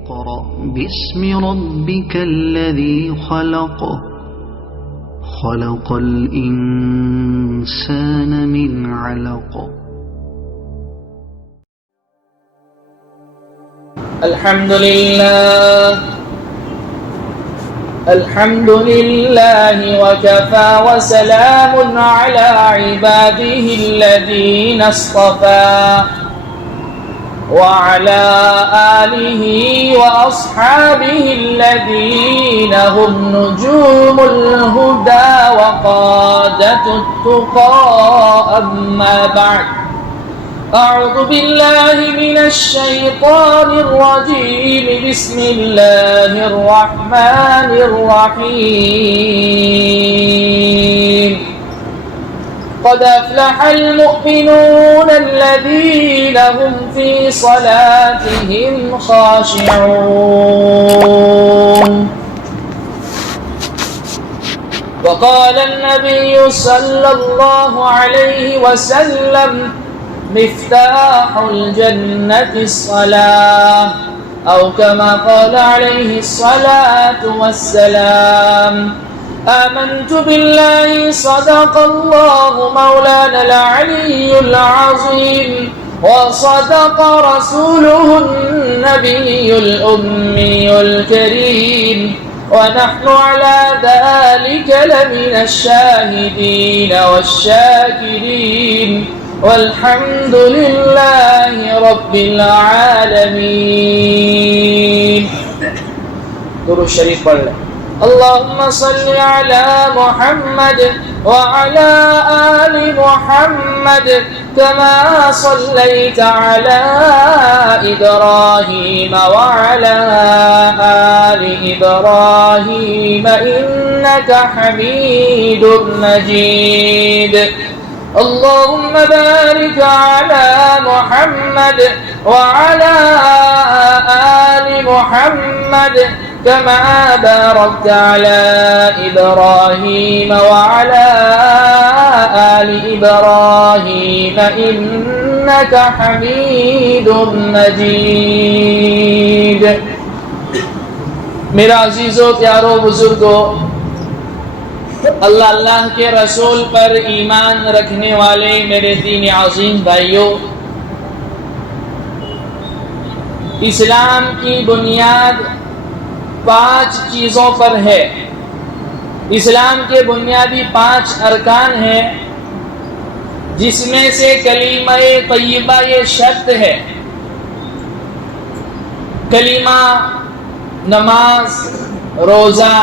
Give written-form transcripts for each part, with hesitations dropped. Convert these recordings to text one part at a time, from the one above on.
اقرأ باسم ربك الذي خلق خلق الإنسان من علق الحمد لله وكفى وسلام على عباده الذين اصطفى وعلى آله وأصحابه الذين هم نجوم الهدى وقادة التقى أما بعد أعوذ بالله من الشيطان الرجيم بسم الله الرحمن الرحيم قد أفلح المؤمنون الذين هم في صلاتهم خاشعون وقال النبي صلى الله عليه وسلم مفتاح الجنة الصلاة أو كما قال عليه الصلاة والسلام آمنت بالله صدق الله مولانا العلي العظيم وصدق رسوله النبي الأمي الكريم ونحن على ذلك لمن الشاهدين والشاكرين والحمد لله رب العالمين. درود شریف پڑھ لیں. اللهم صل على محمد وعلى آل محمد كما صليت على إبراهيم وعلى آل إبراهيم إنك حميد مجيد. اللهم بارك على محمد وعلى آل محمد كما باركت على إبراهيم وعلى آل إبراهيم إنك حميد مجيد. میرا عزیزو پیارو بزرگو، اللہ کے رسول پر ایمان رکھنے والے میرے دین عظیم بھائیوں، اسلام کی بنیاد 5 چیزوں پر ہے. اسلام کے بنیادی 5 ارکان ہیں، جس میں سے کلمہ طیبہ یہ شرط ہے. کلمہ، نماز، روزہ،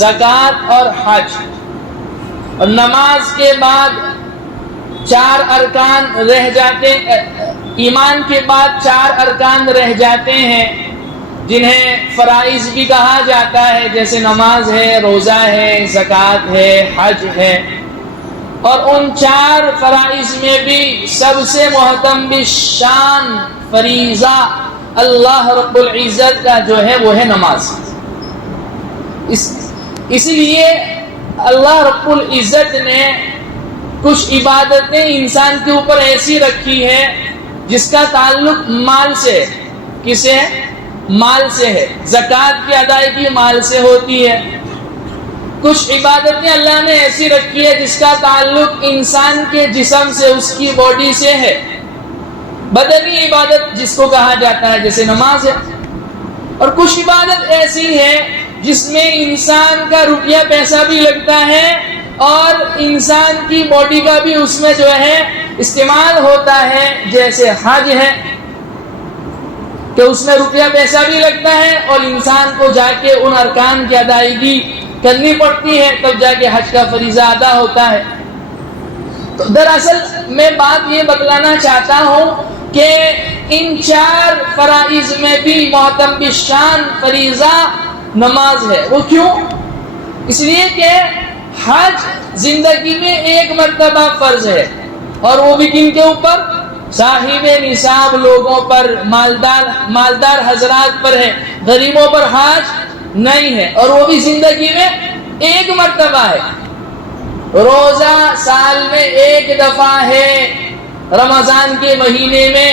زکوٰۃ اور حج. اور نماز کے بعد 4 ارکان رہ جاتے، ایمان کے بعد 4 ارکان رہ جاتے ہیں جنہیں فرائض بھی کہا جاتا ہے، جیسے نماز ہے، روزہ ہے، زکوٰۃ ہے، حج ہے. اور ان 4 فرائض میں بھی سب سے محترم شان فریضہ اللہ رب العزت کا جو ہے وہ ہے نماز. اس لیے اللہ رب العزت نے کچھ عبادتیں انسان کے اوپر ایسی رکھی ہے جس کا تعلق مال سے، کسے؟ مال سے ہے. زکوٰۃ کی ادائیگی مال سے ہوتی ہے. کچھ عبادتیں اللہ نے ایسی رکھی ہے جس کا تعلق انسان کے جسم سے، اس کی باڈی سے ہے. بدنی عبادت جس کو کہا جاتا ہے جیسے نماز ہے. اور کچھ عبادت ایسی ہے جس میں انسان کا روپیہ پیسہ بھی لگتا ہے اور انسان کی باڈی کا بھی اس میں جو ہے استعمال ہوتا ہے، جیسے حج ہے کہ اس میں روپیہ پیسہ بھی لگتا ہے اور انسان کو جا کے ان ارکان کی ادائیگی کرنی پڑتی ہے، تب جا کے حج کا فریضہ ادا ہوتا ہے. تو دراصل میں بات یہ بتلانا چاہتا ہوں کہ ان 4 فرائض میں بھی محترم شان فریضہ نماز ہے. وہ کیوں؟ اس لیے کہ حج زندگی میں 1 مرتبہ فرض ہے، اور وہ بھی کن کے اوپر؟ صاحب نصاب لوگوں پر، مالدار حضرات پر ہے. غریبوں پر حج نہیں ہے، اور وہ بھی زندگی میں 1 مرتبہ ہے. روزہ سال میں 1 دفعہ ہے، رمضان کے مہینے میں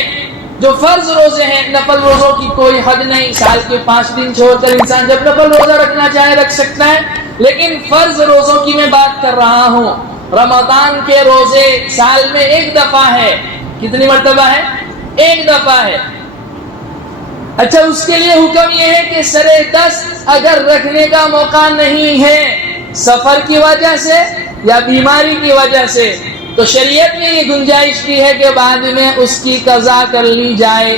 جو فرض روزے ہیں، نفل روزوں کی کوئی حد نہیں، سال کے 5 دن چھوڑ کر انسان جب نفل روزہ رکھنا چاہے رکھ سکتا ہے، لیکن فرض روزوں کی میں بات کر رہا ہوں۔ رمضان کے روزے سال میں ایک دفعہ ہے، کتنی مرتبہ ہے؟ ایک دفعہ ہے۔ اچھا، اس کے لیے حکم یہ ہے کہ سرے 10 اگر رکھنے کا موقع نہیں ہے سفر کی وجہ سے یا بیماری کی وجہ سے، تو شریعت نے یہ گنجائش کی ہے کہ بعد میں اس کی قضا کر لی جائے۔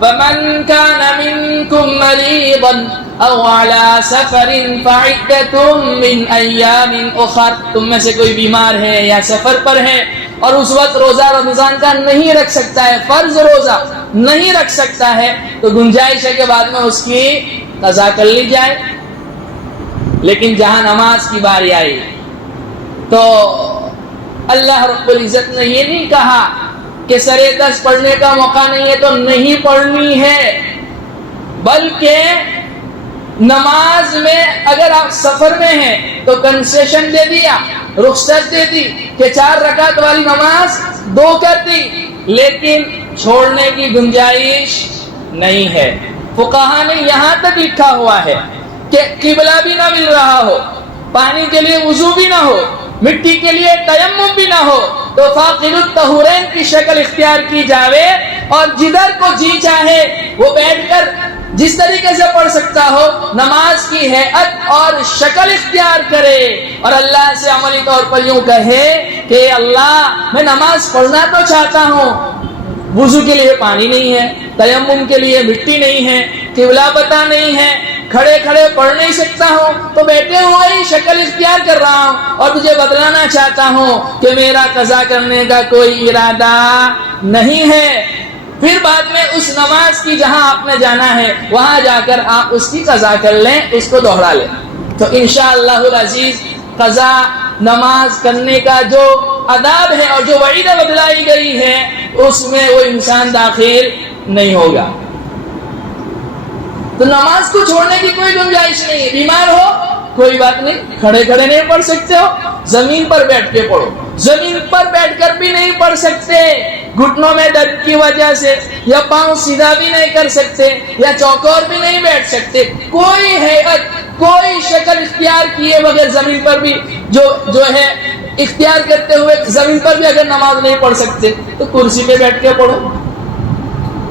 فَمَنْ كَانَ مِنْكُمْ مَرِيضًا أَوْ عَلَى سَفَرٍ فَعِدَّةٌ مِّنْ أَيَّامٍ أُخَرَ، تم میں سے کوئی بیمار ہے یا سفر پر ہے اور اس وقت روزہ رمضان کا نہیں رکھ سکتا ہے، فرض روزہ نہیں رکھ سکتا ہے، تو گنجائش ہے کہ بعد میں اس کی قضا کر لی جائے۔ لیکن جہاں نماز کی باری آئی تو اللہ رب العزت نے یہ نہیں کہا کہ سرے 10 پڑھنے کا موقع نہیں ہے تو نہیں پڑھنی ہے، بلکہ نماز میں اگر آپ سفر میں ہیں تو کنسیشن دے دیا، رخصت دے دی کہ 4 رکعت والی نماز 2 کر دی، لیکن چھوڑنے کی گنجائش نہیں ہے۔ فقہا نے یہاں تک لکھا ہوا ہے کہ قبلہ بھی نہ مل رہا ہو، پانی کے لیے وضو بھی نہ ہو، مٹی کے لیے تیمم بھی نہ ہو، تو فاقد الطہورین کی شکل اختیار کی جاوے اور جدھر کو جی چاہے وہ بیٹھ کر جس طریقے سے پڑھ سکتا ہو نماز کی ہیئت اور شکل اختیار کرے، اور اللہ سے عملی طور پر یوں کہے کہ اللہ میں نماز پڑھنا تو چاہتا ہوں، وضو کے لیے پانی نہیں ہے، تیمم کے لیے مٹی نہیں ہے، قبلہ پتہ نہیں ہے، کھڑے کھڑے پڑھ نہیں سکتا ہوں، تو بیٹھے ہوئے ہی شکل اختیار کر رہا ہوں اور تجھے بتلانا چاہتا ہوں کہ میرا قضا کرنے کا کوئی ارادہ نہیں ہے۔ پھر بعد میں اس نماز کی جہاں آپ نے جانا ہے وہاں جا کر آپ اس کی قضا کر لیں، اس کو دوہرا لیں، تو انشاءاللہ العزیز قضا نماز کرنے کا جو آداب ہے اور جو وعیدہ بتلائی گئی ہے اس میں وہ انسان داخل نہیں ہوگا۔ تو نماز کو چھوڑنے کی کوئی گنجائش نہیں ہے۔ بیمار ہو کوئی بات نہیں، کھڑے کھڑے نہیں پڑھ سکتے ہو زمین پر بیٹھ کے پڑھو، زمین پر بیٹھ کر بھی نہیں پڑھ سکتے گھٹنوں میں درد کی وجہ سے، یا پاؤں سیدھا بھی نہیں کر سکتے، یا چوکور بھی نہیں بیٹھ سکتے، کوئی ہیئت کوئی شکل اختیار کیے بغیر زمین پر بھی جو ہے اختیار کرتے ہوئے زمین پر بھی اگر نماز نہیں پڑھ سکتے تو کرسی پہ بیٹھ کے پڑھو،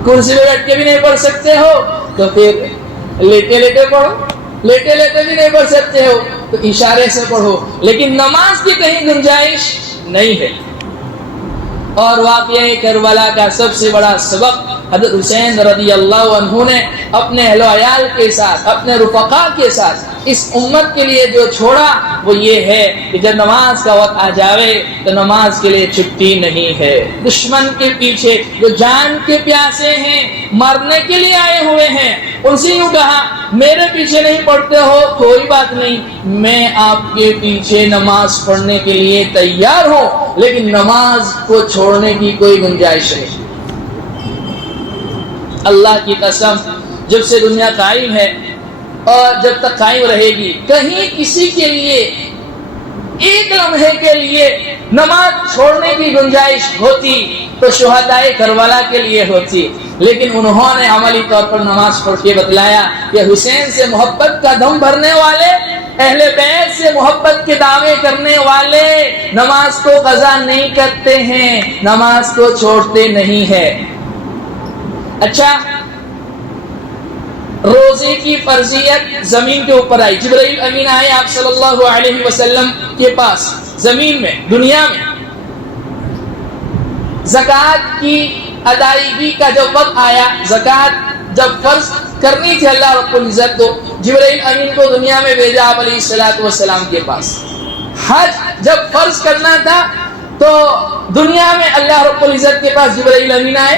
کرسی پہ بیٹھ کے بھی نہیں پڑھ سکتے ہو تو پھر لیٹے لیٹے پڑھو، لیٹے لیٹے بھی نہیں پڑھ سکتے ہو تو اشارے سے پڑھو، لیکن نماز کی کہیں گنجائش نہیں ہے۔ اور واقعہ کربلا کا سب سے بڑا سبق حضرت حسین رضی اللہ عنہ نے اپنے اہل و عیال کے ساتھ، اپنے رفقا کے ساتھ اس امت کے لیے جو چھوڑا وہ یہ ہے کہ جب نماز کا وقت آ جاوے تو نماز کے لیے چھٹی نہیں ہے۔ دشمن کے پیچھے جو جان کے پیاسے ہیں، مرنے کے لیے آئے ہوئے ہیں، ان سے یوں کہا میرے پیچھے نہیں پڑھتے ہو کوئی بات نہیں، میں آپ کے پیچھے نماز پڑھنے کے لیے تیار ہوں، لیکن نماز کو چھوڑنے کی کوئی گنجائش نہیں۔ اللہ کی قسم جب سے دنیا قائم ہے اور جب تک قائم رہے گی، کہیں کسی کے لیے ایک لمحے کے لیے نماز چھوڑنے کی گنجائش ہوتی تو شہدائے کربلا کے لیے ہوتی، لیکن انہوں نے عملی طور پر نماز پڑھ کے بتلایا کہ حسین سے محبت کا دم بھرنے والے، اہل بیت سے محبت کے دعوے کرنے والے نماز کو قضا نہیں کرتے ہیں، نماز کو چھوڑتے نہیں ہیں۔ اچھا، روزے کی فرضیت زمین کے اوپر آئی، جبرائیل امین آئے آپ صلی اللہ علیہ وسلم کے پاس زمین میں، دنیا میں۔ زکوٰۃ کی ادائیگی کا جب وقت آیا، زکوٰۃ جب فرض کرنی تھی اللہ رب العزت کو، جبرائیل امین کو دنیا میں بھیجا آپ علیہ الصلوۃ والسلام کے پاس۔ حج جب فرض کرنا تھا تو دنیا میں اللہ رب العزت کے پاس جبرائیل امین آئے،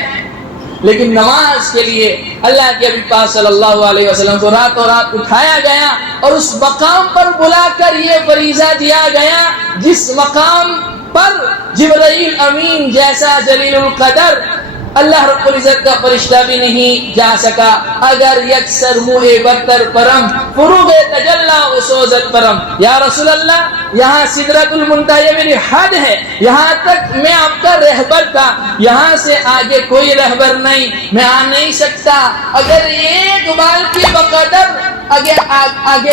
لیکن نماز کے لیے اللہ کے حبیب پاک صلی اللہ علیہ وسلم کو راتوں رات اٹھایا گیا اور اس مقام پر بلا کر یہ فریضہ دیا گیا جس مقام پر جبرائیل امین جیسا جلیل القدر اللہ رب العزت کا فرشتہ بھی نہیں جا سکا. اگر یکسر منہ برتر پرم فروغ تجلا وسوزت پرم. یا رسول اللہ یہاں سدرۃ المنتہا یہ میری حد ہے, یہاں تک میں آپ کا رہبر تھا, یہاں سے آگے کوئی رہبر نہیں, میں آ نہیں سکتا. اگر ایک بال کی بقدر آگے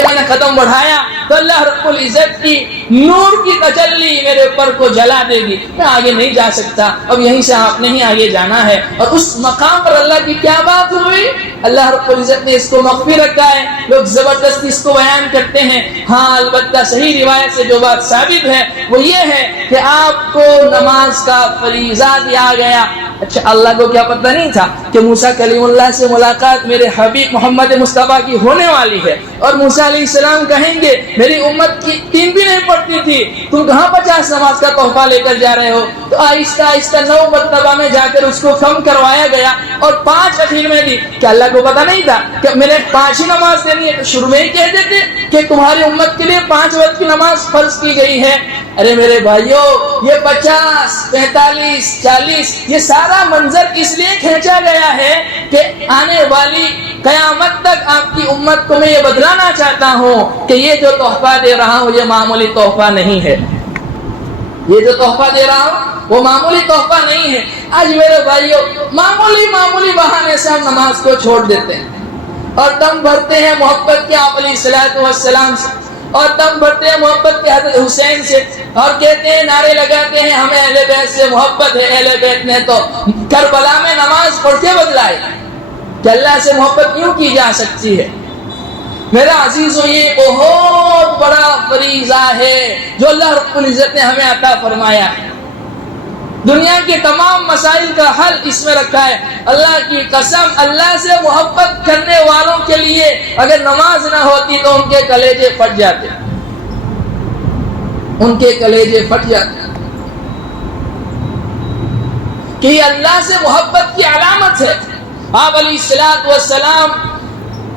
میں نے قدم بڑھایا تو اللہ رب العزت کی نور کی تجلی میرے پر کو جلا دے گی, میں آگے نہیں جا سکتا. اب یہیں سے آپ نے ہی آگے جانا ہے. اور اس مقام پر اللہ کی کیا بات ہوئی, اللہ رب العزت نے اس کو مخفی رکھا ہے. لوگ زبردستی اس کو بیان کرتے ہیں. ہاں البتہ صحیح روایت سے جو بات ثابت ہے وہ یہ ہے کہ آپ کو نماز کا فریضہ دیا گیا. اچھا اللہ کو کیا پتہ نہیں تھا کہ موسیٰ کلیم اللہ سے ملاقات میرے حبیب محمد مصطفیٰ کی ہونے والی ہے, اور موسیٰ علیہ السلام کہیں گے میری امت کی 3 بھی نہیں پڑھتی تھی, تم کہاں 50 نماز کا تحفہ لے کر جا رہے ہو. تو آہستہ آہستہ 9 مرتبہ میں جا کر اس کو کم کروایا گیا اور 5 اخیر میں دی. کیا اللہ کو پتہ نہیں تھا کہ میرے 5 ہی نماز دینی ہے؟ تو شروع میں ہی کہہ دیتے کہ تمہاری امت کے لیے 5 وقت کی نماز فرض کی گئی ہے. ارے میرے بھائیو, یہ 50 45 40 یہ سارا منظر اس لیے کھینچا گیا ہے کہ آنے والی قیامت تک آپ کی امت کو میں یہ بدلانا چاہتا ہوں کہ یہ جو تحفہ دے رہا ہوں یہ معمولی تحفہ نہیں ہے. یہ جو تحفہ دے رہا ہوں وہ معمولی تحفہ نہیں ہے. آج میرے بھائیو معمولی بہانے سے ہم نماز کو چھوڑ دیتے ہیں اور دم بھرتے ہیں محبت کے آپ علیہ الصلوۃ والسلام سے, اور دم بھرتے ہیں محبت کے حضرت حسین سے, اور کہتے ہیں نعرے لگاتے ہیں ہمیں اہل بیت سے محبت ہے. اہل بیت نے تو کربلا میں نماز پڑھ کے بدلائی. کہ اللہ سے محبت کیوں کی جا سکتی ہے؟ میرا عزیزو یہ بہت بڑا فریضہ ہے جو اللہ رب العزت نے ہمیں عطا فرمایا ہے. دنیا کے تمام مسائل کا حل اس میں رکھا ہے. اللہ کی قسم, اللہ سے محبت کرنے والوں کے لیے اگر نماز نہ ہوتی تو ان کے کلیجے پھٹ جاتے, ان کے کلیجے پھٹ جاتے. کہ یہ اللہ سے محبت کی علامت ہے. آپ علیہ الصلوۃ والسلام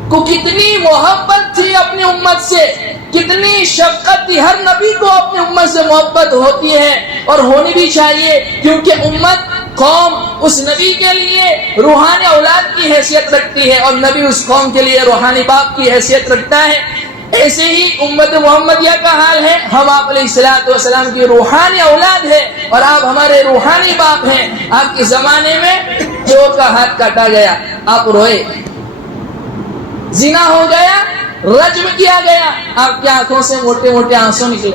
کو کتنی محبت تھی اپنی امت سے, کتنی شفقت تھی. ہر نبی کو اپنی امت سے محبت ہوتی ہے اور ہونی بھی چاہیے, کیونکہ امت قوم اس نبی کے لیے روحانی اولاد کی حیثیت رکھتی ہے اور نبی اس قوم کے لیے روحانی باپ کی حیثیت رکھتا ہے. ایسے ہی امت محمدیہ کا حال ہے. ہم آپ علیہ الصلوۃ والسلام کی روحانی اولاد ہے اور آپ ہمارے روحانی باپ ہیں. آپ کے زمانے میں چور کا ہاتھ کاٹا گیا, آپ روئے. زنا ہو گیا, رجم کیا گیا, آپ کی آنکھوں سے موٹے موٹے آنسو نکلے.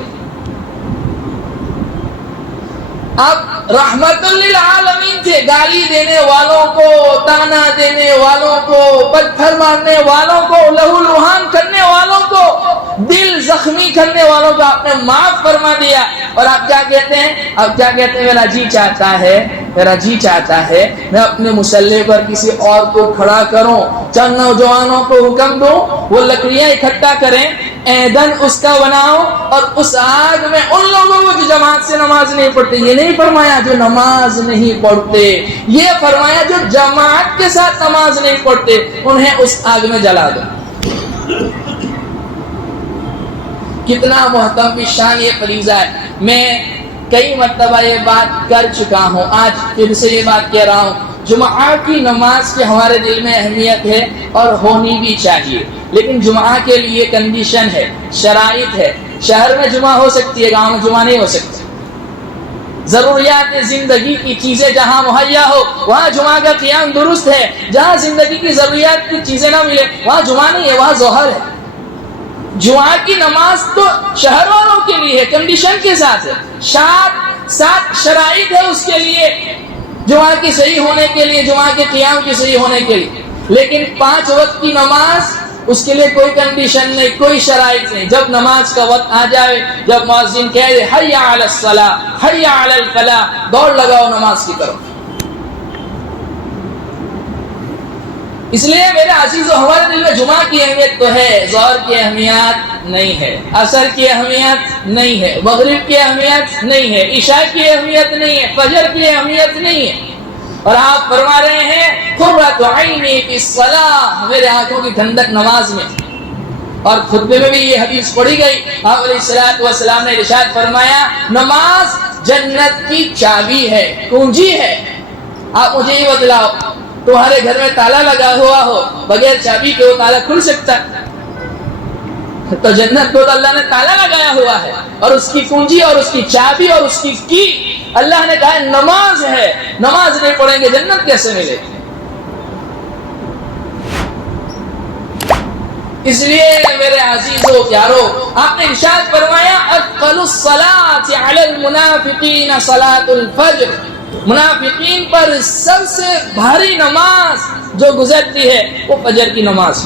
آپ رحمت للعالمین تھے. گالی دینے والوں کو, تانا دینے والوں کو, پتھر مارنے والوں کو, لہو لہان کرنے والوں کو, دل زخمی کرنے والوں کو آپ نے معاف فرما دیا. اور آپ کیا کہتے ہیں؟ آپ کیا کہتے ہیں؟ میرا جی چاہتا ہے میں اپنے مسلح پر کسی اور کو کھڑا کروں, چند نوجوانوں کو حکم دوں وہ لکڑیاں اکٹھا کریں, ایندھن اس کا بناؤ اور اس آگ میں ان لوگوں کو جو جماعت سے نماز نہیں پڑھتے, یہ نہیں فرمایا جو نماز نہیں پڑھتے, یہ فرمایا جو جماعت کے ساتھ نماز نہیں پڑھتے انہیں اس آگ میں جلا دو. کتنا محترم بھی شان یہ فریضہ ہے. میں کئی مرتبہ یہ بات کر چکا ہوں, آج پھر سے یہ بات کہہ رہا ہوں. جمعہ کی نماز کی ہمارے دل میں اہمیت ہے اور ہونی بھی چاہیے, لیکن جمعہ کے لیے کنڈیشن ہے, شرائط ہے. شہر میں جمعہ ہو سکتی ہے, گاؤں میں جمعہ نہیں ہو سکتی. ضروریات زندگی کی چیزیں جہاں مہیا ہو وہاں جمعہ کا قیام درست ہے. جہاں زندگی کی ضروریات کی چیزیں نہ ملے وہاں جمعہ نہیں ہے, وہاں ظہر ہے. جمعہ کی نماز تو شہر والوں کے لیے ہے, کنڈیشن کے ساتھ ہے, 7 شرائط ہے اس کے لیے, جمعہ کی صحیح ہونے کے لیے, جمعہ کے قیام کی صحیح ہونے کے لیے. لیکن 5 وقت کی نماز اس کے لیے کوئی کنڈیشن نہیں, کوئی شرائط نہیں. جب نماز کا وقت آ جائے, جب مؤذن کہہ دے حی علی الصلاۃ حی علی الفلاح, دوڑ لگاؤ نماز کی طرف. اس لیے میرے عزیزو ہمارے دل میں جمعہ کی اہمیت تو ہے, ظہر کی اہمیت نہیں ہے, عصر کی اہمیت نہیں ہے, مغرب کی اہمیت نہیں ہے, عشاء کی اہمیت نہیں ہے, فجر کی اہمیت نہیں ہے. اور آپ فرما رہے ہیں قرۃ عینی فی الصلاۃ, میرے آنکھوں کی ٹھنڈک نماز میں. اور خطبے میں بھی یہ حدیث پڑھی گئی. آپ علیہ الصلوۃ والسلام نے ارشاد فرمایا نماز جنت کی چابی ہے, کنجی ہے. آپ مجھے یہ بتلاؤ، تمہارے گھر میں تالا لگا ہوا ہو، بغیر چابی کے وہ تالا کھل سکتا ہے؟ تو جنت کو تو اللہ نے تالا لگایا ہوا ہے، اور اس کی کنجی اور اس کی چابی اور اس کی اللہ نے کہا نماز ہے، نماز نہیں پڑھیں گے جنت کیسے ملے؟ اس لیے میرے عزیزو پیارو، آپ نے ارشاد فرمایا اثقل الصلاۃ علی المنافقین صلاۃ الفجر، منافقین پر سب سے بھاری نماز جو گزرتی ہے وہ فجر کی نماز۔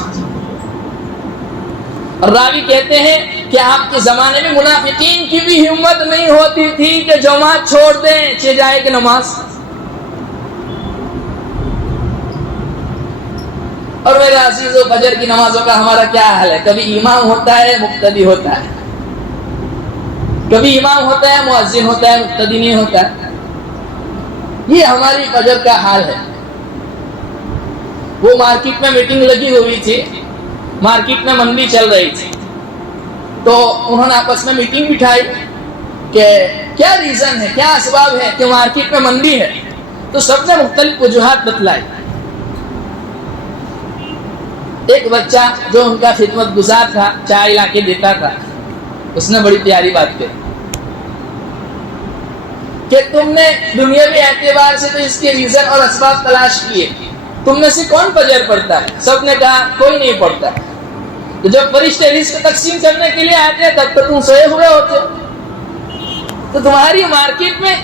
راوی کہتے ہیں کہ آپ کے زمانے میں منافقین کی بھی ہمت نہیں ہوتی تھی کہ جماعت چھوڑ دیں، چلے جائے کہ نماز۔ اور میرے عزیزو فجر کی نمازوں کا ہمارا کیا حال ہے؟ کبھی امام ہوتا ہے مقتدی ہوتا ہے، کبھی امام ہوتا ہے مؤذن ہوتا ہے مقتدی نہیں ہوتا ہے۔ یہ ہماری فجر کا حال ہے۔ وہ مارکیٹ میں میٹنگ لگی ہوئی تھی، مارکیٹ میں منڈی چل رہی تھی، تو انہوں نے آپس میں میٹنگ بٹھائی کہ کیا ریزن ہے، کیا اسباب ہے کہ مارکیٹ میں منڈی ہے۔ تو سب نے مختلف وجوہات بتلائی۔ ایک بچہ جو ان کا خدمت گزار تھا، چائے لا کے دیتا تھا، اس نے بڑی پیاری بات کہی کہ تم نے دنیاوی اعتبار سے تو اس کے ریزن اور اسباب تلاش کیے، تم میں سے کون فجر پڑھتا ہے؟ سب نے کہا کوئی نہیں پڑھتا۔ تو جب فرشتے رزق تقسیم کرنے کے لیے آتے ہیں تب تو تم سوئے ہوئے ہوتے، تو تمہاری مارکیٹ میں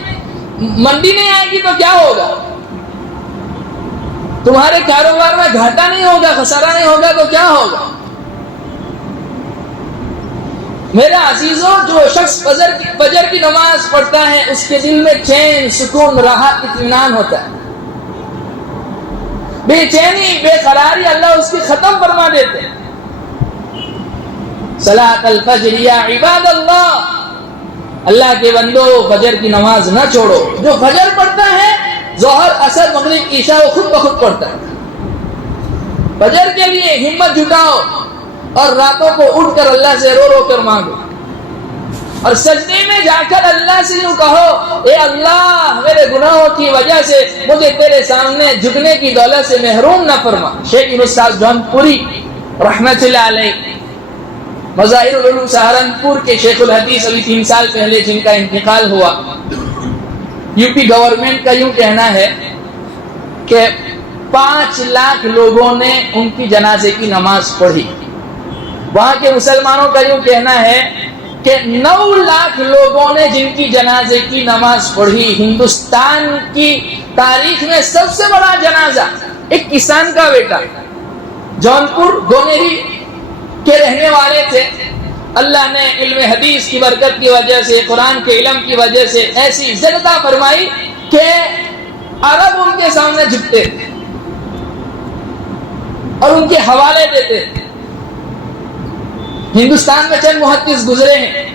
منڈی نہیں آئے گی تو کیا ہوگا؟ تمہارے کاروبار میں گھاٹا نہیں ہوگا، خسارہ نہیں ہوگا تو کیا ہوگا؟ میرے عزیزوں، جو شخص فجر کی نماز پڑھتا ہے اس کے دل میں چین، سکون، راحت، اطمینان ہوتا ہے۔ بے چینی، بے قراری اللہ اس کی ختم فرما دیتے ہیں۔ صلاۃ الفجر یا عباد اللہ، اللہ کے بندو فجر کی نماز نہ چھوڑو۔ جو فجر پڑھتا ہے ظہر، عصر، مغرب، عشاء وہ خود بخود پڑھتا ہے۔ فجر کے لیے ہمت جٹاؤ اور راتوں کو اٹھ کر اللہ سے رو رو کر مانگو، اور سجدے میں جا کر اللہ سے یوں کہو اے اللہ میرے گناہوں کی وجہ سے مجھے تیرے سامنے جھکنے کی دولت سے محروم نہ فرما۔ شیخ یونس صاحب جون پوری رحمت اللہ علیہ، مظاہر العلوم سہارنپور کے شیخ الحدیث، ابھی 3 سال پہلے جن کا انتقال ہوا، یو پی گورنمنٹ کا یوں کہنا ہے کہ 5 لاکھ لوگوں نے ان کی جنازے کی نماز پڑھی۔ وہاں کے مسلمانوں کا یوں کہنا ہے کہ 9 لاکھ لوگوں نے جن کی جنازے کی نماز پڑھی۔ ہندوستان کی تاریخ میں سب سے بڑا جنازہ ایک کسان کا بیٹا، جونپور گونیری کے رہنے والے تھے۔ اللہ نے علم حدیث کی برکت کی وجہ سے، قرآن کے علم کی وجہ سے ایسی عزت عطا فرمائی کہ عرب ان کے سامنے جھکتے تھے اور ان کے حوالے دیتے تھے۔ ہندوستان میں چند محدث گزرے ہیں،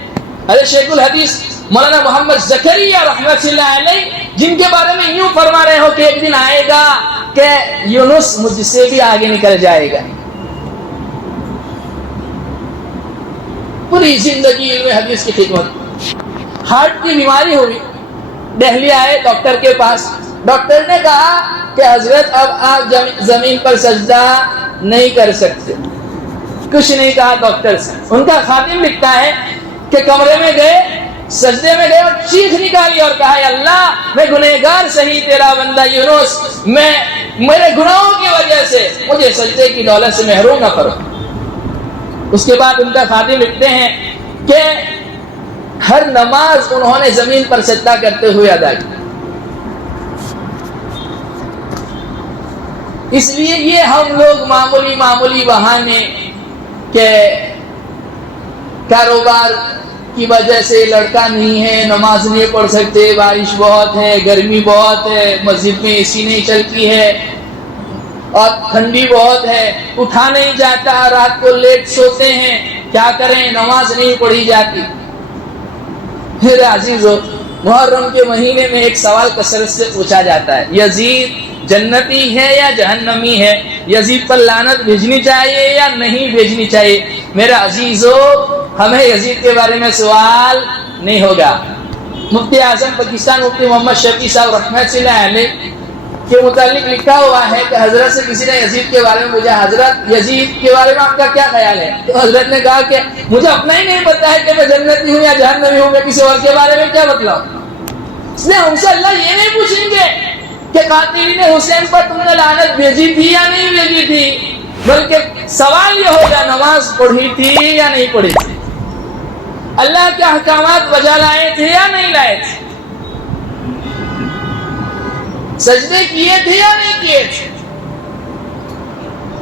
حضرت شیخ الحدیث مولانا محمد زکریا رحمۃ اللہ علیہ، جن کے بارے میں یوں فرما رہے ہو کہ ایک دن آئے گا کہ یونس مجھ سے بھی آگے نکل جائے گا۔ پوری زندگی علم حدیث کی خدمت۔ ہارٹ کی بیماری ہوئی، دہلی آئے ڈاکٹر کے پاس، ڈاکٹر نے کہا کہ حضرت اب آپ زمین پر سجدہ نہیں کر سکتے۔ کچھ نہیں کہا ڈاکٹر سے۔ ان کا خادم لکھتا ہے کہ کمرے میں گئے، سجدے میں گئے اور چیخ نکالی اور کہا اے اللہ میں گنہگار سہی تیرا بندہ یونس، میں میرے گناہوں کی وجہ سے مجھے سجدے کی دولت سے محروم نہ کرو۔ اس کے بعد ان کا خادم لکھتے ہیں کہ ہر نماز انہوں نے زمین پر سجدہ کرتے ہوئے ادا کی۔ اس لیے یہ ہم لوگ معمولی بہانے کہ کاروبار کی وجہ سے لڑکا نہیں ہے، نماز نہیں پڑھ سکتے، بارش بہت ہے، گرمی بہت ہے، مسجد میں اے سی نہیں چلتی ہے اور ٹھنڈی بہت ہے، اٹھا نہیں جاتا، رات کو لیٹ سوتے ہیں، کیا کریں، نماز نہیں پڑھی جاتی۔ میرے عزیزو، محرم کے مہینے میں ایک سوال کثرت سے پوچھا جاتا ہے، یزید جنتی ہے یا جہنمی ہے؟ یزید پر لعنت بھیجنی چاہیے یا نہیں بھیجنی چاہیے؟ میرے عزیزو، ہمیں یزید کے بارے میں سوال نہیں ہوگا۔ مفتی اعظم پاکستان مفتی محمد شفیع صاحب رحمۃ اللہ علیہ کے متعلق لکھا ہوا ہے کہ حضرت سے کسی نے یزید کے بارے میں پوچھا، حضرت یزید کے بارے میں آپ کا کیا خیال ہے؟ تو حضرت نے کہا کہ مجھے اپنا ہی نہیں پتا ہے کہ میں جنتی ہوں یا جہنمی ہوں، میں کسی اور کے بارے میں کیا بتلاؤں۔ اس لیے ہم سے اللہ یہ نہیں پوچھیں گے کہ قاتلین حسین پر تم نے لعنت بھیجی تھی یا نہیں بھیجی تھی، بلکہ سوال یہ ہوگا نماز پڑھی تھی یا نہیں پڑھی تھی، اللہ کے احکامات بجا لائے تھے یا نہیں لائے تھے، سجدے کیے تھے یا نہیں کیے تھے۔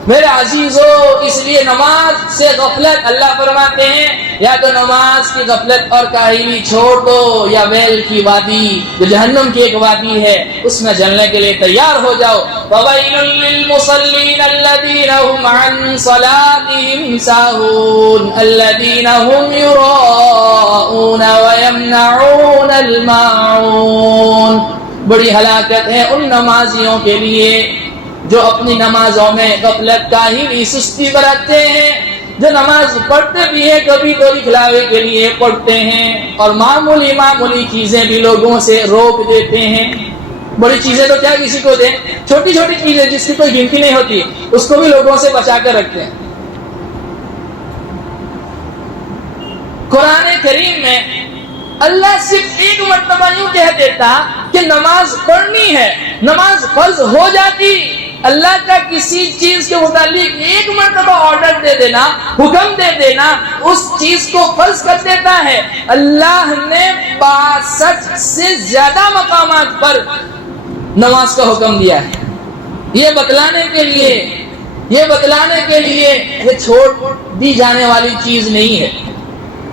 میرے عزیزو، اس لیے نماز سے غفلت، اللہ فرماتے ہیں یا تو نماز کی غفلت اور کاہلی چھوڑ دو، یا ویل کی وادی جو جہنم کی ایک وادی ہے اس میں جلنے کے لیے تیار ہو جاؤ۔ وَوَيْلٌ لِّلْمُصَلِّينَ الَّذِينَ هُمْ عَن صَلَاتِهِمْ سَاهُونَ الَّذِينَ هُمْ يُرَاءُونَ وَيَمْنَعُونَ الْمَاعُونَ۔ بڑی ہلاکت ہے ان نمازیوں کے لیے جو اپنی نمازوں میں غفلت کاہلی سستی برتتے ہیں، جو نماز پڑھتے بھی ہیں کبھی تو دکھلاوے کے لیے پڑھتے ہیں، اور معمولی چیزیں بھی لوگوں سے روک دیتے ہیں۔ بڑی چیزیں تو کیا کسی کو دیں، چھوٹی چھوٹی چیزیں جس کی کوئی گنتی نہیں ہوتی اس کو بھی لوگوں سے بچا کر رکھتے ہیں۔ قرآن کریم میں اللہ صرف ایک مرتبہ یوں کہہ دیتا کہ نماز پڑھنی ہے، نماز فرض ہو جاتی۔ اللہ کا کسی چیز کے متعلق ایک مرتبہ آرڈر دے دینا، حکم دے دینا، اس چیز کو فرض کر دیتا ہے۔ اللہ نے 62 سے زیادہ مقامات پر نماز کا حکم دیا ہے، یہ بتلانے کے لیے یہ چھوڑ دی جانے والی چیز نہیں ہے۔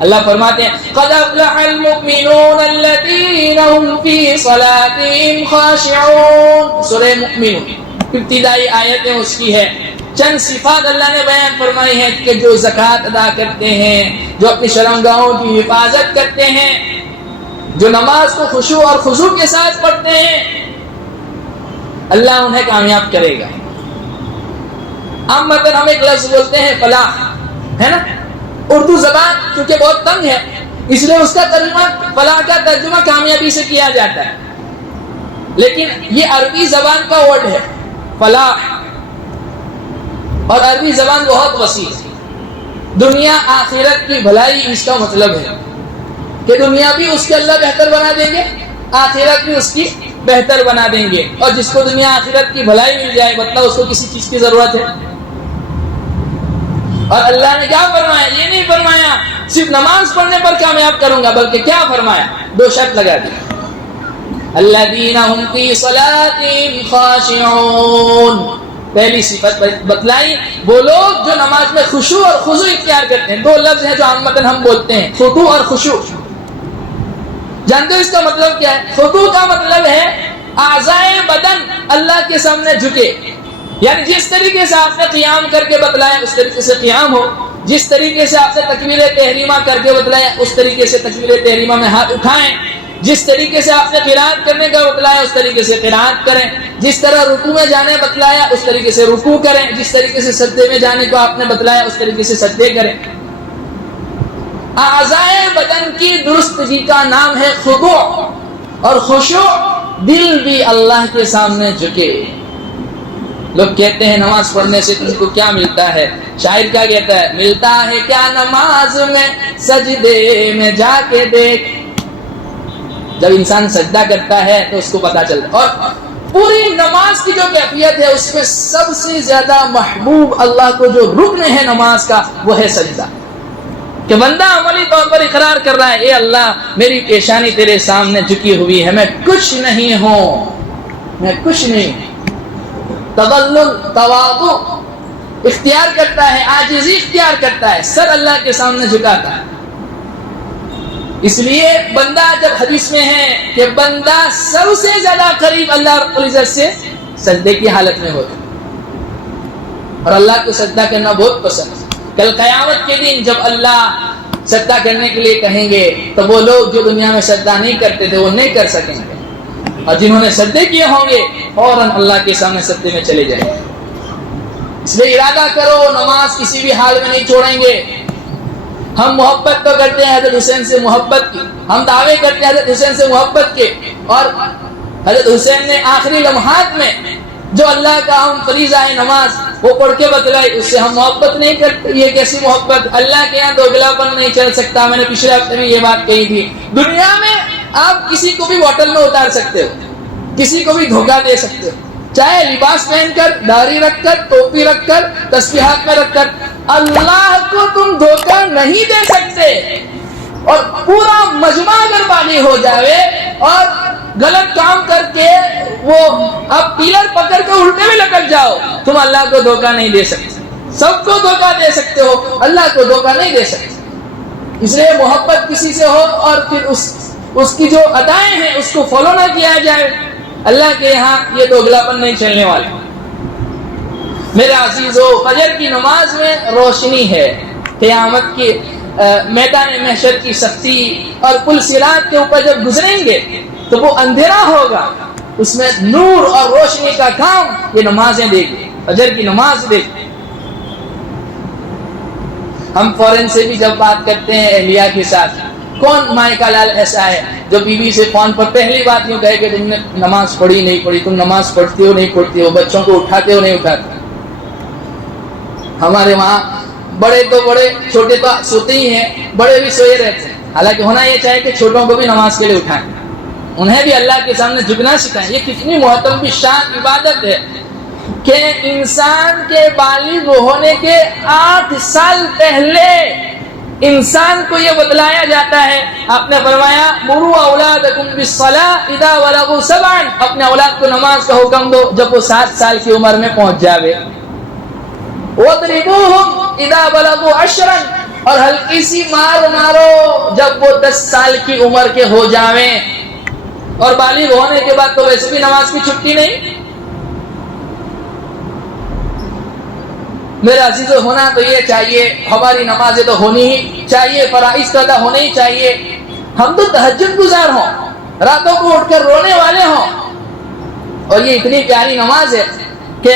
اللہ فرماتے ہیں قد افلح المؤمنون الذين هم في صلاتهم خاشعون، سورہ مؤمنون ابتدائی آیتیں اس کی ہے۔ چند صفات اللہ نے بیان فرمائی ہیں کہ جو زکوٰۃ ادا کرتے ہیں، جو اپنی شرمگاہوں کی حفاظت کرتے ہیں، جو نماز کو خشوع اور خضوع کے ساتھ پڑھتے ہیں، اللہ انہیں کامیاب کرے گا۔ عامةً ہم ایک لفظ بولتے ہیں فلاح، ہے نا؟ اردو زبان کیونکہ بہت تنگ ہے اس لیے اس کا ترجمہ، فلاح کا ترجمہ کامیابی سے کیا جاتا ہے، لیکن یہ عربی زبان کا ورڈ ہے فلاح، اور عربی زبان بہت وسیع ہے۔ دنیا آخرت کی بھلائی اس کا مطلب ہے کہ دنیا بھی اس کے اللہ بہتر بنا دیں گے، آخرت بھی اس کی بہتر بنا دیں گے، اور جس کو دنیا آخرت کی بھلائی مل جائے بتلا اس کو کسی چیز کی ضرورت ہے۔ اور اللہ نے کیا فرمایا؟ یہ نہیں فرمایا صرف نماز پڑھنے پر کامیاب کروں گا، بلکہ کیا فرمایا؟ 2 شرط لگا دی، الذین هم فی صلاتهم خاشعون، پہلی صفت بتلائی وہ لوگ جو نماز میں خشوع اور خضوع اختیار کرتے ہیں۔ 2 لفظ ہیں جو عامةً ہم بولتے ہیں، خضوع اور خشوع۔ جانتے ہو اس کا مطلب کیا ہے؟ خضوع کا مطلب ہے اعضائے بدن اللہ کے سامنے جھکے، یعنی جس طریقے سے آپ نے قیام کر کے بتلایا اس طریقے سے قیام ہو، جس طریقے سے آپ نے تکبیر تحریمہ کر کے بتلایا اس طریقے سے تکبیر تحریمہ میں ہاتھ اٹھائیں، جس طریقے سے آپ نے قرات کرنے کا بتلایا اس طریقے سے قرات کریں، جس طرح رکوع میں جانے بتلایا اس طریقے سے رکوع کریں، جس طریقے سے سجدے میں جانے کو آپ نے بتلایا اس طریقے سے سجدے کریں۔ اعضائے بدن کی درستگی کا نام ہے خضوع، اور خشوع دل بھی اللہ کے سامنے جھکے۔ لوگ کہتے ہیں نماز پڑھنے سے تم کو کیا ملتا ہے؟ شاعر کیا کہتا ہے؟ ملتا ہے کیا نماز میں سجدے میں جا کے دیکھ۔ جب انسان سجدہ کرتا ہے تو اس کو پتا چلتا ہے، اور پوری نماز کی جو کیفیت ہے اس میں سب سے زیادہ محبوب اللہ کو جو رکن ہے نماز کا وہ ہے سجدہ، کہ بندہ عملی طور پر اقرار کر رہا ہے اے اللہ میری پیشانی تیرے سامنے جھکی ہوئی ہے، میں کچھ نہیں ہوں، میں کچھ نہیں۔ تذلل، تواضع اختیار کرتا ہے، عاجزی اختیار کرتا ہے، سر اللہ کے سامنے جھکاتا ہے۔ اس لیے بندہ جب حدیث میں ہے کہ بندہ سب سے زیادہ قریب اللہ رب العزت سے سجدے کی حالت میں ہوتا ہے، اور اللہ کو سجدہ کرنا بہت پسند ہے۔ کل قیامت کے دن جب اللہ سجدہ کرنے کے لیے کہیں گے تو وہ لوگ جو دنیا میں سجدہ نہیں کرتے تھے وہ نہیں کر سکیں گے، اور جنہوں نے سجدے کیے ہوں گے فوراً اللہ کے سامنے سجدے میں چلے جائیں گے۔ اس لیے ارادہ کرو نماز کسی بھی حال میں نہیں چھوڑیں گے۔ ہم محبت تو کرتے ہیں حضرت حسین سے محبت کی، ہم دعوے کرتے ہیں حضرت حسین سے محبت کے، اور حضرت حسین نے آخری لمحات میں جو اللہ کا ہم فریضہ ہے نماز وہ پڑھ کے بتلائی، اس سے ہم محبت نہیں کرتے. یہ کیسی محبت؟ اللہ کے یہاں دوگلا پن نہیں چل سکتا. میں نے پچھلے ہفتے میں یہ بات کہی تھی. دنیا میں آپ کسی کو بھی بوٹل میں اتار سکتے ہو، کسی کو بھی دھوکہ دے سکتے ہو، چاہے لباس پہن کر، داڑھی رکھ کر، ٹوپی رکھ کر، تسبیحات میں رکھ کر. اللہ کو تم دھوکہ نہیں دے سکتے. اور پورا مجمع اگر باغی ہو جاوے اور غلط کام کر کے وہ اب پیلر پکڑ کے الٹے میں لٹک جاؤ، تم اللہ کو دھوکہ نہیں دے سکتے. سب کو دھوکہ دے سکتے ہو، اللہ کو دھوکہ نہیں دے سکتے. اس لیے محبت کسی سے ہو اور پھر اس کی جو ادائیں ہیں اس کو فالو نہ کیا جائے. اللہ کے یہاں یہ دوگلاپن نہیں چلنے والا. میرے عزیزو، فجر کی نماز میں روشنی ہے. قیامت کی میدان محشر کی سختی اور پل صراط کے اوپر جب گزریں گے تو وہ اندھیرا ہوگا، اس میں نور اور روشنی کا کام یہ نمازیں دے گی، فجر کی نماز دے گی. ہم فورن سے بھی جب بات کرتے ہیں اہلیہ کے ساتھ، کون مائیں کا لال ایسا ہے جو بیوی سے فون پر پہلی بات یوں کہے کہ تم نے نماز پڑھی نہیں پڑھی، تم نماز پڑھتی ہو نہیں پڑھتی ہو، بچوں کو اٹھاتے ہو نہیں اٹھاتے. ہمارے وہاں بڑے تو بڑے، چھوٹے تو سوتے ہی ہیں، بڑے بھی سوئے رہتے ہیں. حالانکہ ہونا یہ چاہے کہ چھوٹوں کو بھی نماز کے لیے اٹھائیں، انہیں بھی اللہ کے سامنے جھکنا سکھائیں. یہ کتنی محترم کی شان عبادت ہے کہ انسان کے بالغ ہونے کے 8 سال پہلے انسان کو یہ بتلایا جاتا ہے. آپ نے فرمایا مروا اولادکم بالصلاۃ اذا بلغوا 7، اپنے اولاد کو نماز کا حکم دو جب وہ 7 سال کی عمر میں پہنچ جاوے. وَاضْرِبُوهُمْ إِذَا بَلَغُوا 10، اور ہلکی سی مار مارو جب وہ 10 سال کی عمر کے ہو جاویں. اور بالغ ہونے کے بعد تو ویسے بھی نماز کی چھٹی نہیں. میرا عزیز ہونا تو یہ چاہیے، ہماری نمازیں تو ہونی ہی چاہیے، فرائض تو ادا ہونے ہی چاہیے. ہم تو تہجد گزار ہوں، راتوں کو اٹھ کر رونے والے ہوں. اور یہ اتنی پیاری نماز ہے کہ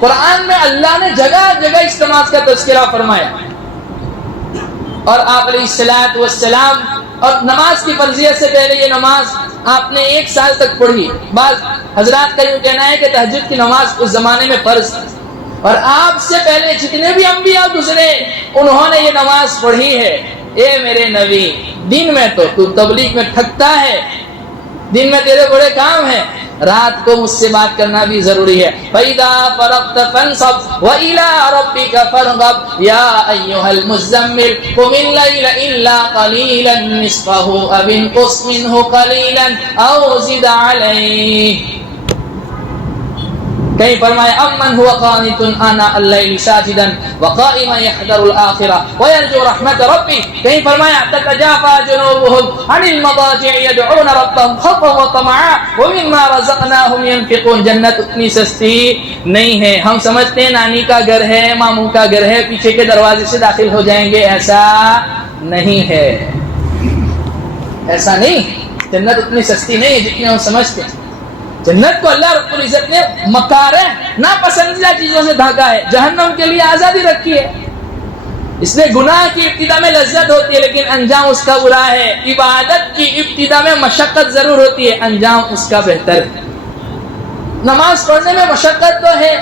قرآن میں اللہ نے جگہ جگہ اس نماز کا تذکرہ فرمایا. اور آپ علیہ الصلوۃ والسلام، اور نماز کی فرضیت سے پہلے یہ نماز آپ نے 1 سال تک پڑھی. بعض حضرات کا یہ کہنا ہے کہ تہجد کی نماز اس زمانے میں فرض تھی، اور آپ سے پہلے جتنے بھی انبیاء گزرے انہوں نے یہ نماز پڑھی ہے. اے میرے نبی، دن میں تو تبلیغ میں تھکتا ہے، دن میں تیرے بڑے کام ہیں، رات کو مجھ سے بات کرنا بھی ضروری ہے. فَإِذَا فَرَغْتَ فَانْصَبْ وَإِلَىٰ رَبِّكَ فَارْغَب يَا أَيُّهَا الْمُزَّمِّلُ قُمِ اللَّيْلَ إِلَّا قَلِيلًا نِّصْفَهُ أَوِ انقُصْ مِنْهُ قَلِيلًا أَوْ زِدْ عَلَيْهِ. کہیں فرمایا امن هو قانت آناء الليل ساجدا وقائما يحذر الآخرة ويرجو رحمة ربه. کہیں فرمایا تتجافى جنوبهم عن المضاجع يدعون ربهم خوفا وطمعا ومما رزقناهم ينفقون. جنت اتنی سستی نہیں ہے. ہم سمجھتے ہیں نانی کا گھر ہے، ماموں کا گھر ہے، پیچھے کے دروازے سے داخل ہو جائیں گے. ایسا نہیں ہے، ایسا نہیں. جنت اتنی سستی نہیں ہے جتنی ہم سمجھتے ہیں. جنت کو اللہ رب العزت نے مکارہ ناپسندیدہ چیزوں سے ڈھانکا ہے، جہنم کے لیے آزادی رکھی ہے. اس لیے گناہ کی ابتدا میں لذت ہوتی ہے لیکن انجام اس کا برا ہے. عبادت کی ابتدا میں مشقت ضرور ہوتی ہے، انجام اس کا بہتر ہے. نماز پڑھنے میں مشقت تو ہے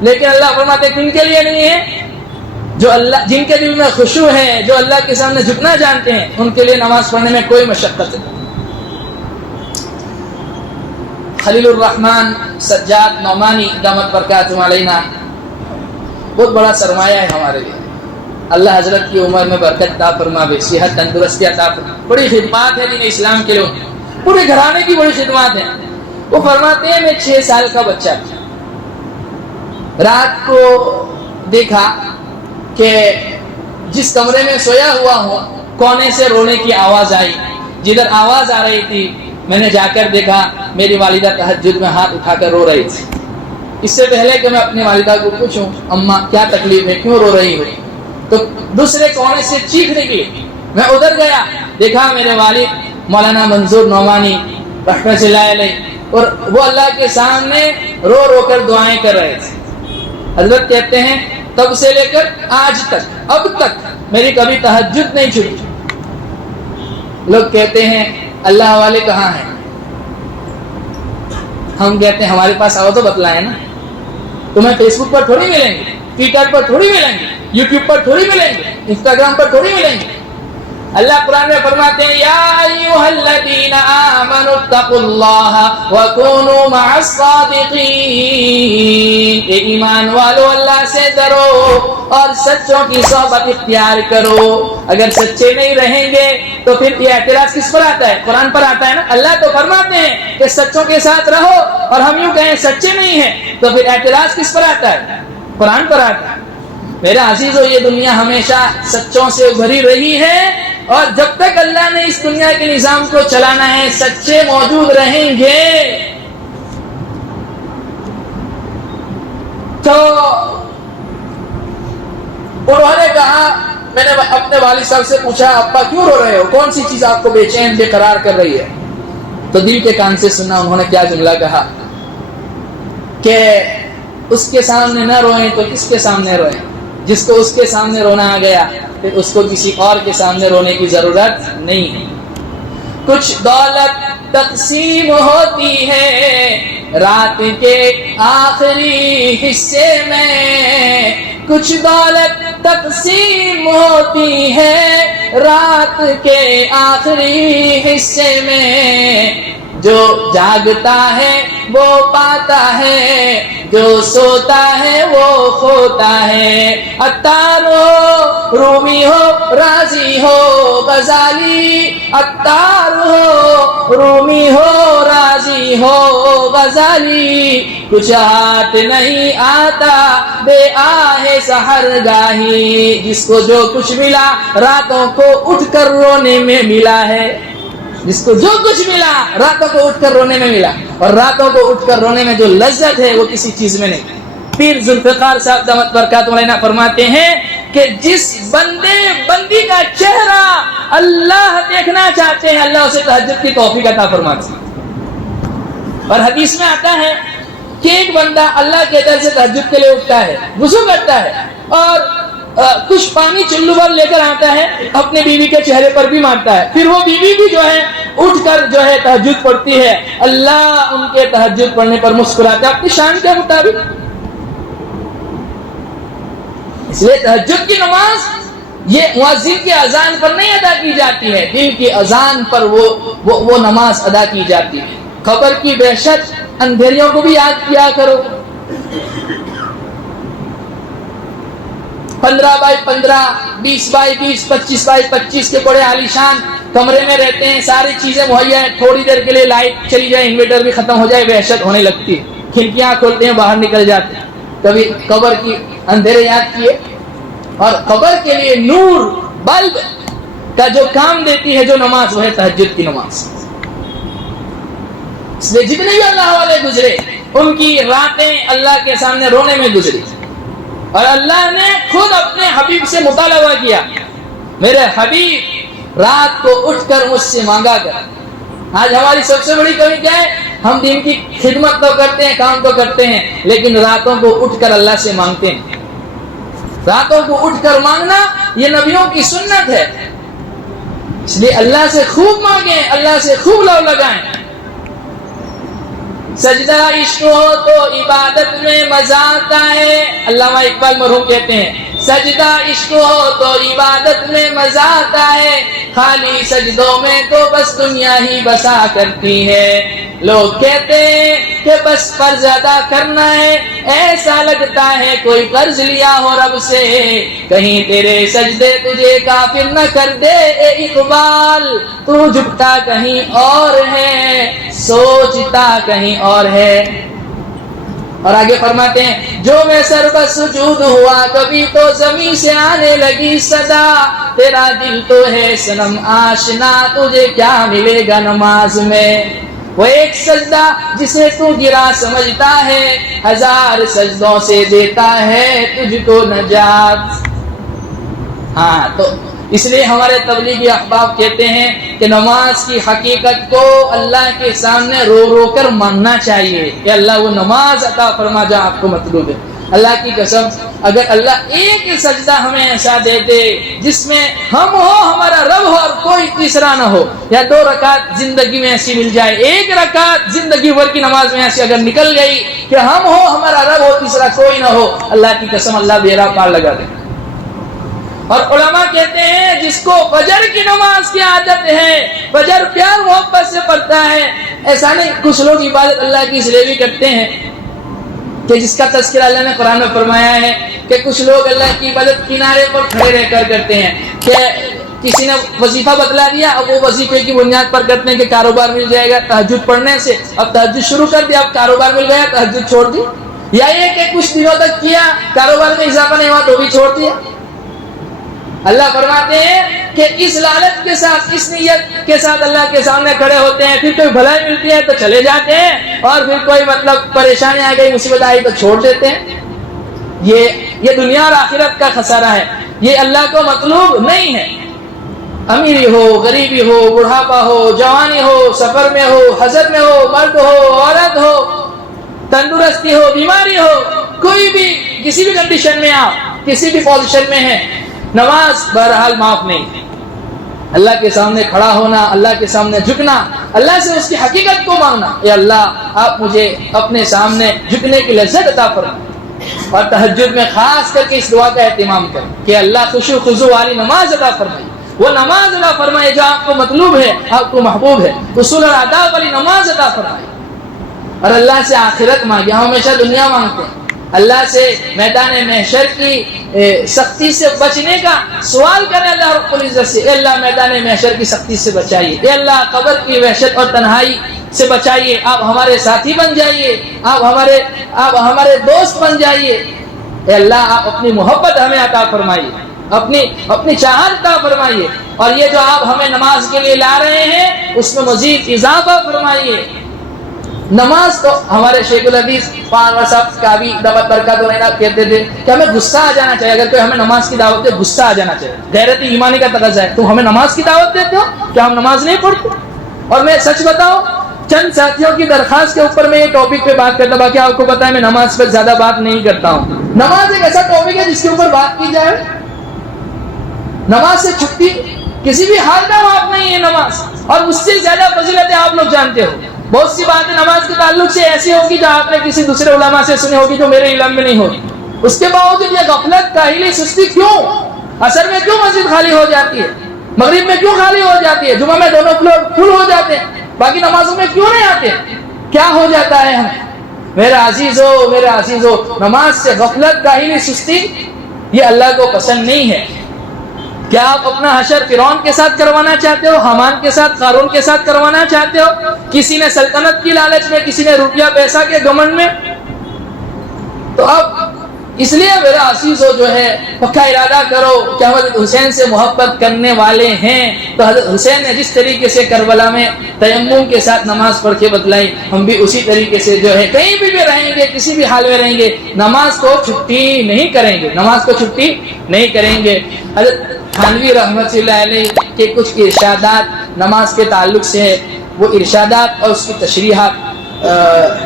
لیکن اللہ فرماتے ہیں کن کے لیے نہیں ہے؟ جو اللہ، جن کے دل میں خشوع ہے، جو اللہ کے سامنے جھکنا جانتے ہیں، ان کے لیے نماز پڑھنے میں کوئی مشقت نہیں. خلیل الرحمن سجاد نعمانی دامت برکاتہ علینا بہت بڑا سرمایہ ہے ہمارے لیے. اللہ حضرت کی عمر میں برکت عطا فرماوے، صحت تندرستی عطا فرماوے. بڑی خدمات ہے دین اسلام کے لوگ، پورے گھرانے کی بڑی خدمات ہیں. وہ فرماتے ہیں میں 6 سال کا بچہ تھا، رات کو دیکھا کہ جس کمرے میں سویا ہوا ہوں کونے سے رونے کی آواز آئی. جدھر آواز آ رہی تھی میں نے جا کر دیکھا میری والدہ تہجد میں ہاتھ اٹھا کر رو رہی تھی. اس سے پہلے کہ میں اپنی والدہ کو پوچھوں اماں کیا تکلیف ہے، کیوں رو رہی ہو، تو دوسرے کونے سے چیخ نکلی. میں ادھر گیا، دیکھا میرے والد مولانا منظور نعمانی رحمۃ اللہ علیہ، اور وہ اللہ کے سامنے رو رو کر دعائیں کر رہے تھے. حضرت کہتے ہیں تب سے لے کر آج تک، اب تک میری کبھی تہجد نہیں چھوٹی. لوگ کہتے ہیں اللہ والے کہاں ہیں، ہم کہتے ہیں ہمارے پاس آؤ تو بتلائیں نا. تمہیں فیس بک پر تھوڑی ملیں گے, ٹویٹر پر تھوڑی ملیں گے, یوٹیوب پر تھوڑی ملیں گے, انسٹاگرام پر تھوڑی ملیں گے. اللہ قرآن میں فرماتے ہیں یا ایھا الذین آمنوا اتقوا اللہ وکونوا مع الصادقین, اے ایمان والو اللہ سے ڈرو اور سچوں کی صحبت اختیار کرو. اگر سچے نہیں رہیں گے تو پھر یہ اعتراض کس پر آتا ہے؟ قرآن پر آتا ہے نا. اللہ تو فرماتے ہیں کہ سچوں کے ساتھ رہو اور ہم یوں کہیں سچے نہیں ہیں, تو پھر اعتراض کس پر آتا ہے؟ قرآن پر آتا ہے. میرا عزیزو, یہ دنیا ہمیشہ سچوں سے بھری رہی ہے, اور جب تک اللہ نے اس دنیا کے نظام کو چلانا ہے سچے موجود رہیں گے. تو انہوں نے کہا, میں نے اپنے والد صاحب سے پوچھا ابا کیوں رو رہے ہو, کون سی چیز آپ کو بے چین بے قرار کر رہی ہے؟ تو دل کے کان سے سنا انہوں نے کیا جملہ کہا کہ اس کے سامنے نہ روئیں تو کس کے سامنے روئیں؟ جس کو اس کے سامنے رونا آ گیا پھر اس کو کسی اور کے سامنے رونے کی ضرورت نہیں ہے. کچھ دولت تقسیم ہوتی ہے رات کے آخری حصے میں, کچھ دولت تقسیم ہوتی ہے رات کے آخری حصے میں. جو جاگتا ہے وہ پاتا ہے, جو سوتا ہے وہ کھوتا ہے. عطار ہو رومی ہو راضی ہو غزالی, عطار ہو رومی ہو راضی ہو غزالی. کچھ ہاتھ نہیں آتا بے آہ سحر گاہی, جس کو جو کچھ ملا راتوں کو اٹھ کر رونے میں ملا ہے. جس کو جو کچھ ملا راتوں کو اٹھ کر رونے میں ملا, اور راتوں کو اٹھ کر رونے میں جو لذت ہے وہ کسی چیز میں نہیں. پیر ذوالفقار صاحب دامت برکاتہ علیہ فرماتے ہیں کہ جس بندی کا چہرہ اللہ دیکھنا چاہتے ہیں اللہ اسے تہجد کی توفیق عطا فرماتے ہیں. اور حدیث میں آتا ہے کہ ایک بندہ اللہ کے در سے تہجد کے لیے اٹھتا ہے, وضو کرتا ہے اور کچھ پانی چلو بھر لے کر آتا ہے, اپنے بیوی کے چہرے پر بھی مارتا ہے, پھر وہ بیوی بھی جو ہے اٹھ کر جو ہے تہجد پڑھتی ہے, اللہ ان کے تہجد پڑھنے پر مسکراتا ہے اپنی شان کے مطابق. اس لیے تہجد کی نماز یہ مؤذن کی اذان پر نہیں ادا کی جاتی ہے, دل کی اذان پر وہ نماز ادا کی جاتی ہے. قبر کی دہشت اندھیریوں کو بھی یاد کیا کرو. 15x15, 20x20, 25x25 کے بڑے عالیشان کمرے میں رہتے ہیں, ساری چیزیں مہیا ہیں, تھوڑی دیر کے لیے لائٹ چلی جائے, انورٹر بھی ختم ہو جائے, وحشت ہونے لگتی ہے. کھڑکیاں کھولتے ہیں باہر نکل جاتے ہیں. کبھی قبر کی اندھیرے یاد کیے, اور قبر کے لیے نور بلب کا جو کام دیتی ہے جو نماز وہ ہے تہجد کی نماز. اس لیے جتنے بھی اللہ والے گزرے ان کی راتیں اللہ کے سامنے رونے میں گزری, اور اللہ نے خود اپنے حبیب سے مطالبہ کیا, میرے حبیب رات کو اٹھ کر مجھ سے مانگا کر. آج ہماری سب سے بڑی کمی کیا ہے؟ ہم دین کی خدمت تو کرتے ہیں, کام تو کرتے ہیں, لیکن راتوں کو اٹھ کر اللہ سے مانگتے ہیں. راتوں کو اٹھ کر مانگنا یہ نبیوں کی سنت ہے. اس لیے اللہ سے خوب مانگیں, اللہ سے خوب لو لگائیں. سجدہ عشق ہو تو عبادت میں مزہ آتا ہے. علامہ اقبال مرحوم کہتے ہیں سجدہ عشق ہو تو عبادت میں مزہ آتا ہے, خالی سجدوں میں تو بس دنیا ہی بسا کرتی ہے. لوگ کہتے ہیں کہ بس قرض ادا کرنا ہے, ایسا لگتا ہے کوئی قرض لیا ہو رب سے, کہیں تیرے سجدے تجھے کافر نہ کر دے اے اقبال, تو جھکتا کہیں اور ہے سوچتا کہیں اور ہے. اور آگے فرماتے ہیں جو میں سر بس سجود ہوا کبھی تو زمین سے آنے لگی صدا, تیرا دل تو ہے صنم آشنا تجھے کیا ملے گا نماز میں. وہ ایک سجدہ جسے تو گرا سمجھتا ہے, ہزار سجدوں سے دیتا ہے تجھ کو نجات. ہاں تو اس لیے ہمارے تبلیغی احباب کہتے ہیں کہ نماز کی حقیقت کو اللہ کے سامنے رو رو کر مانگنا چاہیے کہ اللہ وہ نماز عطا فرما جہاں آپ کو مطلوب ہے. اللہ کی قسم اگر اللہ ایک سجدہ ہمیں ایسا دے دے جس میں ہم ہو، ہمارا رب ہو اور کوئی تیسرا نہ ہو، یا 2 رکعت زندگی میں ایسی مل جائے، 1 رکعت زندگی بھر کی نماز میں ایسی اگر نکل گئی کہ ہم ہو، ہمارا رب ہو، تیسرا کوئی نہ ہو، اللہ کی قسم اللہ بیڑا پار لگا دے۔ اور علماء کہتے ہیں جس کو فجر کی نماز کی عادت ہے، فجر پیار محبت سے پڑھتا ہے، ایسا نہیں کچھ لوگ عبادت اللہ کی اس لیے بھی کرتے ہیں کہ جس کا تذکرہ اللہ نے قرآن میں فرمایا ہے کہ کچھ لوگ اللہ کی عبادت کنارے پر کھڑے رہ کر کرتے ہیں، کہ کسی نے وظیفہ بتلا دیا، اب وہ وظیفے کی بنیاد پر کرتے ہیں کہ کاروبار مل جائے گا تہجد پڑھنے سے، اب تہجد شروع کر دیا، اب کاروبار مل گیا تہجد چھوڑ دی، یا یہ کہ کچھ دنوں تک کیا کاروبار میں اضافہ نہیں ہوا تو بھی چھوڑ دیا۔ اللہ فرماتے ہیں کہ اس لالچ کے ساتھ، اس نیت کے ساتھ اللہ کے سامنے کھڑے ہوتے ہیں، پھر کوئی بھلائی ملتی ہے تو چلے جاتے ہیں، اور پھر کوئی پریشانی آ گئی، مصیبت آئی تو چھوڑ دیتے ہیں۔ یہ دنیا اور آخرت کا خسارہ ہے، یہ اللہ کو مطلوب نہیں ہے۔ امیری ہو، غریبی ہو، بڑھاپا ہو، جوانی ہو، سفر میں ہو، حضر میں ہو، مرد ہو، عورت ہو، تندرستی ہو، بیماری ہو، کوئی بھی کسی بھی کنڈیشن میں آپ کسی بھی پوزیشن میں ہے، نماز بہرحال معاف نہیں۔ اللہ کے سامنے کھڑا ہونا، اللہ کے سامنے جھکنا، اللہ سے اس کی حقیقت کو مانگنا، اے اللہ آپ مجھے اپنے سامنے جھکنے کی لذت عطا فرمائیں، اور تہجد میں خاص کر کے اس دعا کا اہتمام کریں کہ اللہ خشوع خضوع والی نماز عطا فرمائے، وہ نماز عطا فرمائے جو آپ کو مطلوب ہے، آپ کو محبوب ہے، اصول اور آداب والی نماز عطا فرمائے، اور اللہ سے آخرت مانگے۔ ہم ہمیشہ دنیا مانگتے ہیں، اللہ سے میدان محشر کی سختی سے بچنے کا سوال کریں اللہ رب العزت سے، اے اللہ میدان محشر کی سختی سے بچائیے، اے اللہ قبر کی وحشت اور تنہائی سے بچائیے، آپ ہمارے ساتھی بن جائیے، آپ ہمارے دوست بن جائیے، اے اللہ آپ اپنی محبت ہمیں عطا فرمائیے، اپنی چاہت عطا فرمائیے، اور یہ جو آپ ہمیں نماز کے لیے لا رہے ہیں اس میں مزید اضافہ فرمائیے۔ نماز تو ہمارے شیخ الحدیث پانور صاحب کا بھی دعوت برکات کہتے تھے کہ ہمیں غصہ آ جانا چاہیے، اگر کوئی ہمیں نماز کی دعوت دے غصہ آ جانا چاہیے، غیرت ایمانی کا تقاضا ہے۔ تو ہمیں نماز کی دعوت دیتے ہو کہ ہم نماز نہیں پڑھتے؟ اور میں سچ بتاؤں، چند ساتھیوں کی درخواست کے اوپر میں یہ ٹاپک پہ بات کرتا، باقی آپ کو پتا ہے میں نماز پہ زیادہ بات نہیں کرتا ہوں۔ نماز ایک ایسا ٹاپک ہے جس کے اوپر بات کی جائے، نماز سے چھٹی کسی بھی حال میں معاف نہیں ہے نماز، اور اس سے زیادہ فضیلتیں آپ لوگ جانتے ہو۔ بہت سی باتیں نماز کے تعلق سے ایسی ہوگی جو آپ نے کسی دوسرے علماء سے سنی ہوگی جو میرے علم میں نہیں ہوگی، اس کے باوجود یہ غفلت، کاہلی، سستی کیوں؟ عصر میں کیوں مسجد خالی ہو جاتی ہے؟ مغرب میں کیوں خالی ہو جاتی ہے؟ جمعہ میں دونوں فلور فل ہو جاتے ہیں، باقی نمازوں میں کیوں نہیں آتے؟ کیا ہو جاتا ہے ہمیں؟ میرے عزیزو، نماز سے غفلت، کاہلی، سستی یہ اللہ کو پسند نہیں ہے۔ کیا آپ اپنا حشر فرعون کے ساتھ کروانا چاہتے ہو، حامان کے ساتھ، قارون کے ساتھ کروانا چاہتے ہو؟ کسی نے سلطنت کی لالچ میں، کسی نے روپیہ پیسہ کے گھمنڈ میں؟ تو اب اس لیے میرا عزیزو جو ہے پکا ارادہ کرو کہ حضرت حسین سے محبت کرنے والے ہیں تو حضرت حسین نے جس طریقے سے کربلا میں تیمم کے ساتھ نماز پڑھ کے بتلائی، ہم بھی اسی طریقے سے جو ہے کہیں بھی رہیں گے، کسی بھی حال میں رہیں گے، نماز کو چھٹی نہیں کریں گے۔ حضرت تھانوی رحمت اللہ علیہ کے کچھ ارشادات نماز کے تعلق سے ہے، وہ ارشادات اور اس کی تشریحات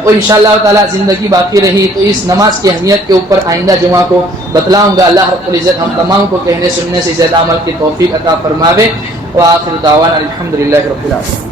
وہ انشاءاللہ تعالی زندگی باقی رہی تو اس نماز کی اہمیت کے اوپر آئندہ جمعہ کو بتلاؤں گا۔ اللہ رب العزت ہم تمام کو کہنے سننے سے زیادہ عمل کی توفیق عطا فرماوے، وآخر دعوانا الحمدللہ رب العالمین۔